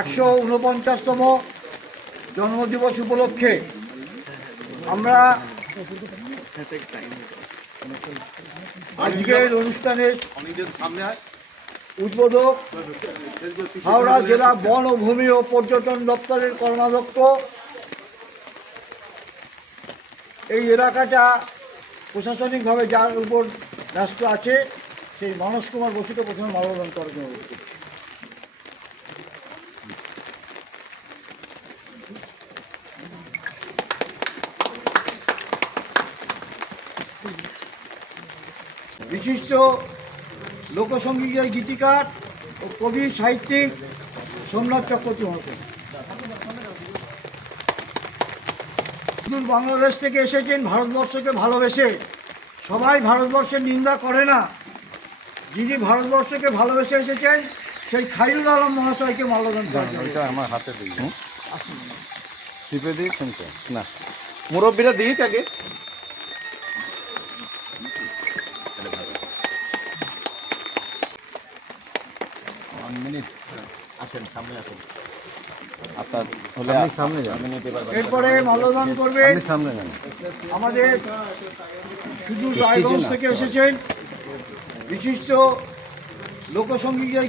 149তম জন্মদিবস উপলক্ষে আমরা আজকের অনুষ্ঠানের উদ্বোধক হাওড়া জেলা বন ও ভূমি ও পর্যটন দপ্তরের কর্মাধ্যক্ষ। এই এলাকাটা প্রশাসনিকভাবে যার উপর ন্যস্ত আছে সেই মানস কুমার বসুকে প্রথমে মাল্যদান করার জন্য বিশিষ্ট লোকসঙ্গীতের গীতিকার ও কবি সাহিত্যিক সোমনাথ চক্রবর্তী মহাশয় দূর বাংলাদেশ থেকে এসেছেন ভারতবর্ষকে ভালোবেসে। সবাই ভারতবর্ষের নিন্দা করে না, যিনি ভারতবর্ষকে ভালোবেসে এসেছেন সেই খাইরুল আলম মহাশয়কে মাল্যদান করেন। আমার হাতে দিই, টিপে দিয়েছেন তো না, মুরব্বীরা দিই তাকে। এরপরে মাল্যদান করবে আমাদের সুদূর রায়গঞ্জ থেকে এসেছেন বিশিষ্ট লোকসঙ্গীতের